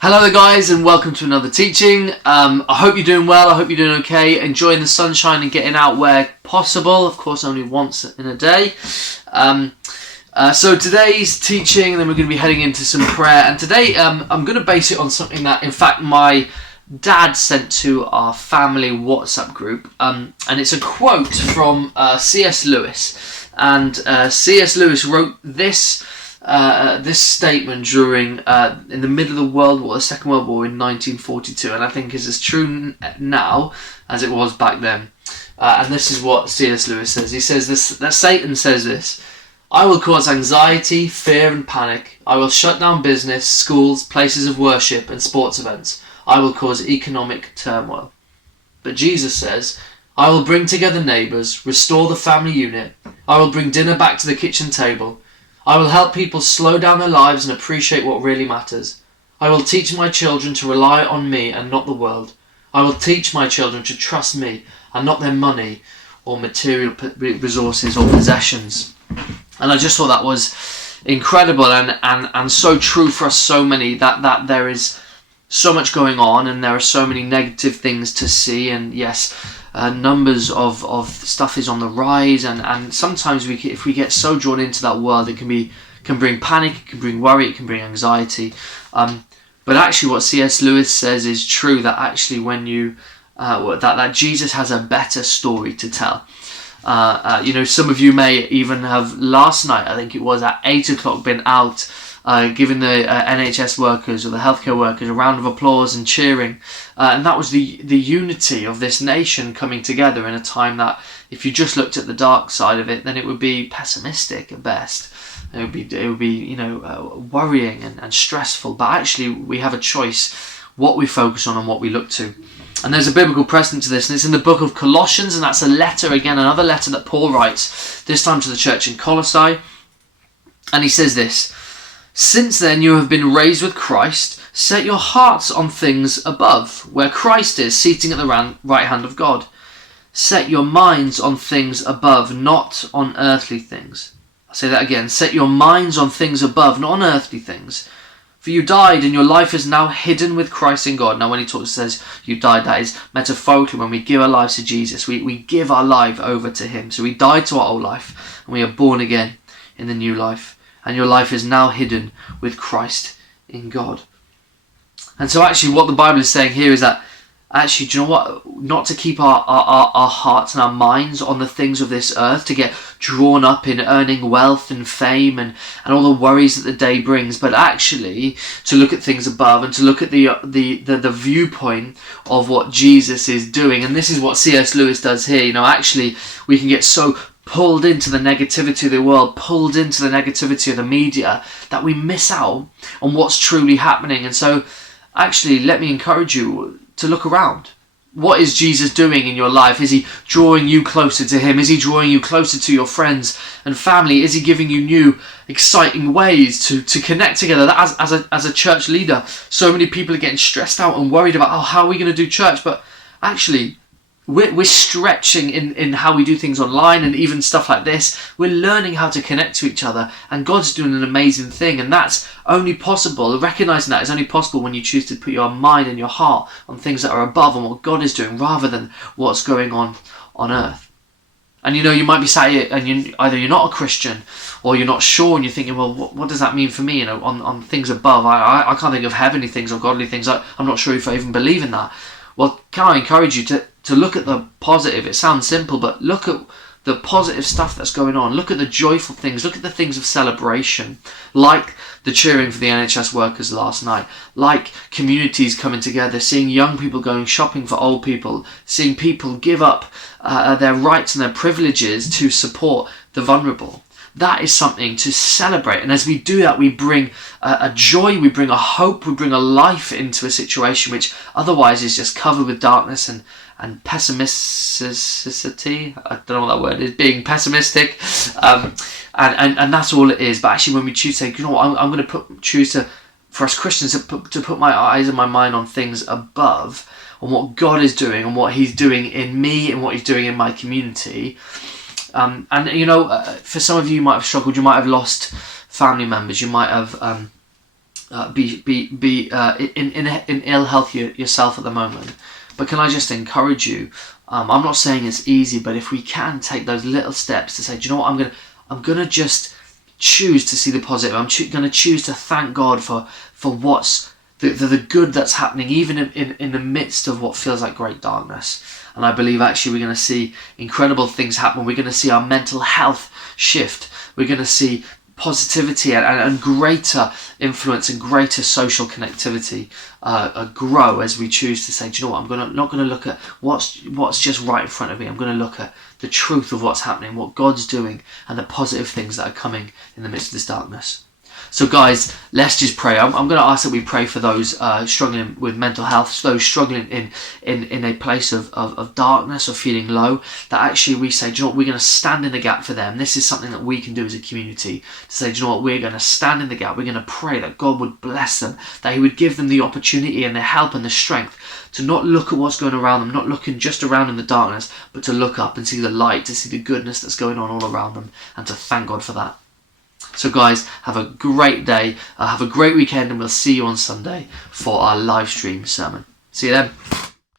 Hello there guys, and welcome to another teaching. I hope you're doing well, I hope you're doing okay, enjoying the sunshine and getting out where possible, of course only once in a day. So today's teaching, and then we're going to be heading into some prayer, and today I'm going to base it on something that in fact my dad sent to our family WhatsApp group, and it's a quote from C.S. Lewis, and C.S. Lewis wrote this statement during in the middle of the World War, the Second World War in 1942, and I think is as true now as it was back then. And this is what C.S. Lewis says. He says that Satan says this: "I will cause anxiety, fear and panic. I will shut down business, schools, places of worship and sports events. I will cause economic turmoil." But Jesus says, "I will bring together neighbours, restore the family unit. I will bring dinner back to the kitchen table. I will help people slow down their lives and appreciate what really matters. I will teach my children to rely on me and not the world. I will teach my children to trust me and not their money or material resources or possessions." And I just thought that was incredible and so true for us, so many, that there is so much going on and there are so many negative things to see, and yes, numbers of stuff is on the rise, and sometimes if we get so drawn into that world, it can bring panic, it can bring worry, it can bring anxiety. But actually what C.S. Lewis says is true, that actually when you that Jesus has a better story to tell. Some of you may even have last night, I think it was at 8 o'clock, been out giving the NHS workers or the healthcare workers a round of applause and cheering, and that was the unity of this nation coming together in a time that, if you just looked at the dark side of it, then it would be pessimistic at best. It would be worrying and stressful. But actually, we have a choice what we focus on and what we look to. And there's a biblical precedent to this, and it's in the book of Colossians, and that's a letter, again, another letter that Paul writes, this time to the church in Colossae. And he says this: "Since then you have been raised with Christ, set your hearts on things above, where Christ is, seating at the right hand of God. Set your minds on things above, not on earthly things." I'll say that again. Set your minds on things above, not on earthly things. "For you died, and your life is now hidden with Christ in God." Now when he says you died, that is metaphorically when we give our lives to Jesus. We give our life over to him. So we died to our old life, and we are born again in the new life. And your life is now hidden with Christ in God. And so actually what the Bible is saying here is that, actually, do you know what? Not to keep our hearts and our minds on the things of this earth, to get drawn up in earning wealth and fame and all the worries that the day brings, but actually to look at things above and to look at the viewpoint of what Jesus is doing. And this is what C.S. Lewis does here. Actually we can get so pulled into the negativity of the world, pulled into the negativity of the media, that we miss out on what's truly happening. And so actually, let me encourage you to look around. What is Jesus doing in your life? Is he drawing you closer to him? Is he drawing you closer to your friends and family? Is he giving you new, exciting ways to connect together? That as a church leader, so many people are getting stressed out and worried about, how are we going to do church? But actually, we're stretching in how we do things online, and even stuff like this. We're learning how to connect to each other, and God's doing an amazing thing, and that's only possible, recognizing that is only possible when you choose to put your mind and your heart on things that are above and what God is doing, rather than what's going on earth. And you might be sat here and either you're not a Christian or you're not sure, and you're thinking, well, what does that mean for me? On things above, I can't think of heavenly things or godly things. I'm not sure if I even believe in that. Well, can I encourage you to look at the positive? It sounds simple, but look at the positive stuff that's going on. Look at the joyful things. Look at the things of celebration, like the cheering for the NHS workers last night, like communities coming together, seeing young people going shopping for old people, seeing people give up their rights and their privileges to support the vulnerable. That is something to celebrate. And as we do that, we bring a joy, we bring a hope, we bring a life into a situation which otherwise is just covered with darkness and pessimisticity. I don't know what that word is, being pessimistic. And that's all it is. But actually when we choose to say, I'm going to choose to, for us Christians, to put my eyes and my mind on things above, on what God is doing, and what he's doing in me and what he's doing in my community. For some of you might have struggled, you might have lost family members, you might have in ill health yourself at the moment. But can I just encourage you? I'm not saying it's easy, but if we can take those little steps to say, do you know what, I'm gonna just choose to see the positive. I'm gonna choose to thank God for what's the good that's happening, even in the midst of what feels like great darkness. And I believe actually we're going to see incredible things happen. We're going to see our mental health shift. We're going to see positivity and greater influence and greater social connectivity grow as we choose to say, do you know what, I'm not going to look at what's just right in front of me. I'm going to look at the truth of what's happening, what God's doing, and the positive things that are coming in the midst of this darkness. So guys, let's just pray. I'm going to ask that we pray for those struggling with mental health, those struggling in a place of darkness or feeling low, that actually we say, do you know what, we're going to stand in the gap for them. This is something that we can do as a community, to say, do you know what, we're going to stand in the gap. We're going to pray that God would bless them, that he would give them the opportunity and the help and the strength to not look at what's going around them, not looking just around in the darkness, but to look up and see the light, to see the goodness that's going on all around them, and to thank God for that. So guys, have a great day, have a great weekend, and we'll see you on Sunday for our live stream sermon. See you then.